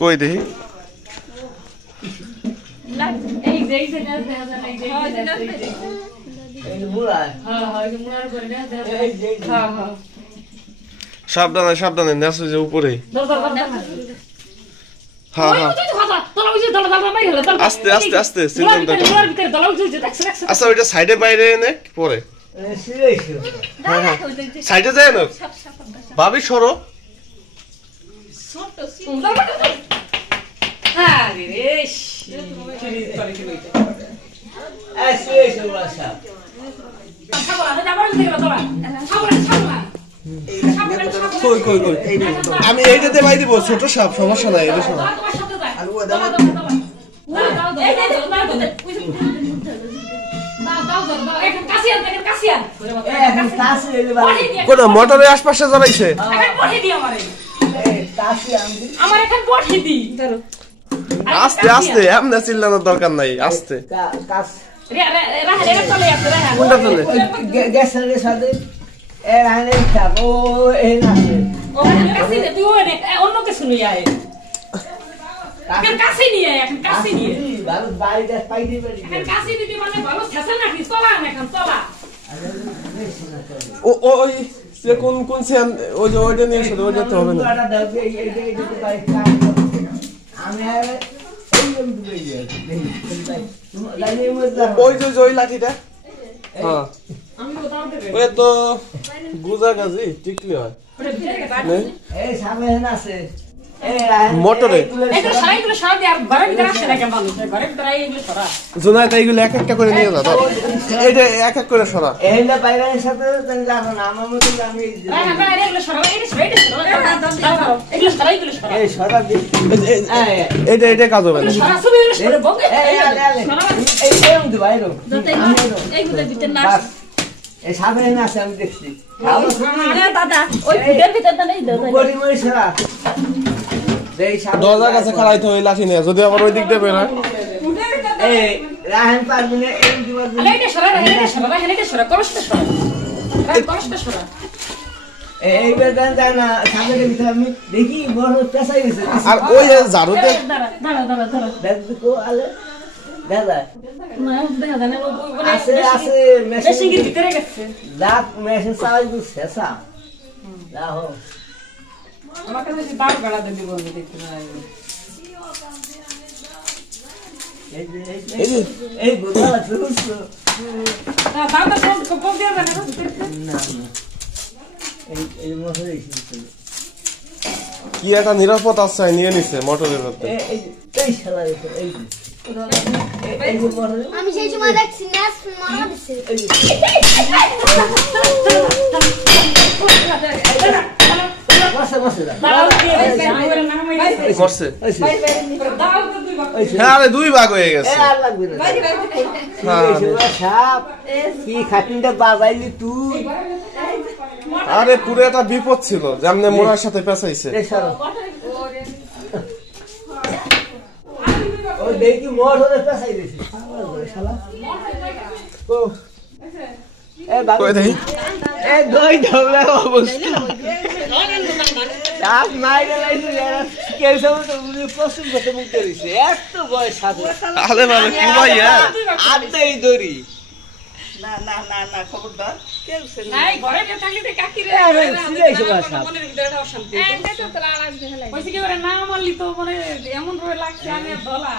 কই দেখি সাবধানে সাবধানে নেছ যে উপরে হ্যাঁ হ্যাঁ আস্তে আস্তে আস্তে আচ্ছা ওইটা সাইডে বাইরে এনে পরে হ্যাঁ হ্যাঁ সাইডে যায় না ভাবি সরো আমি এইটাতে বাই দিব ছোট সাপ সমস্যা নাই এটা শোনো কোন মোটরের আশপাশে জ্বালাইছে আস্তে আস্তে এমনি চিল্লানোর দরকার নাই আস্তে কোনটা চলে অন্য কিছু নিয়ে আয় কাছে নিয়ে এখন কাছে নিয়ে কাছে দিতে মানে ভালো ছেঁচা নাকি চলা এখন চলা ও ওই সে কোন কোন সে ওই যে ওইটা নিয়ে এসে ওইটা তো হবে না ওই যে ওই লাঠিটা হ্যাঁ ওই তো গুজা গাজি টিকলি হয় মোটরে জোনায়েত এইগুলো এক একটা করে নিয়ে যাও এইটা এক এক করে সরা এইটা বাইরের সাথে জানো না আমার মতো আমি এইটা এইটা কাজ হবে না এই সামনে আছে আমি দেখছি দাদা ওই ভিতর ভিতরটা নেই দরজার কাছে খাড়াইতে ওই লাঠি নিয়ে যদি আবার ওই দিক দিয়ে বের হয় রাহেন পারবি না এইবার না সামনের ভিতরে আমি দেখি বড় পেশাই গেছে আর ওই ঝাড়ুতে দাদা আছে আছে মেশিনের ভিতরে গেছে দাঁত মেশিন চালাই তো শেষা দেখো আমার কাছে দাঁত বেড়া দেবি বলবি দেখতে না এই গোলা শুরুস না দাঁত সব কম দিয়ে দেন না এই মোটরে কি একটা নিরাপদ আশ্রয় নিয়ে নিছে মোটরের মধ্যে এই শালা এই আমি সেই সময় দেখছি না মারা দিছে আরে দুই ভাগ হয়ে গেছে আরে পুরো একটা বিপদ ছিল যেমন মোড়ার সাথে পেঁচাইছে দেখি মোট হলে পেঁচাই দিয়েছি এত বয়স দড়ি না না না না খবরদার এমন লাগছে আমি ধলা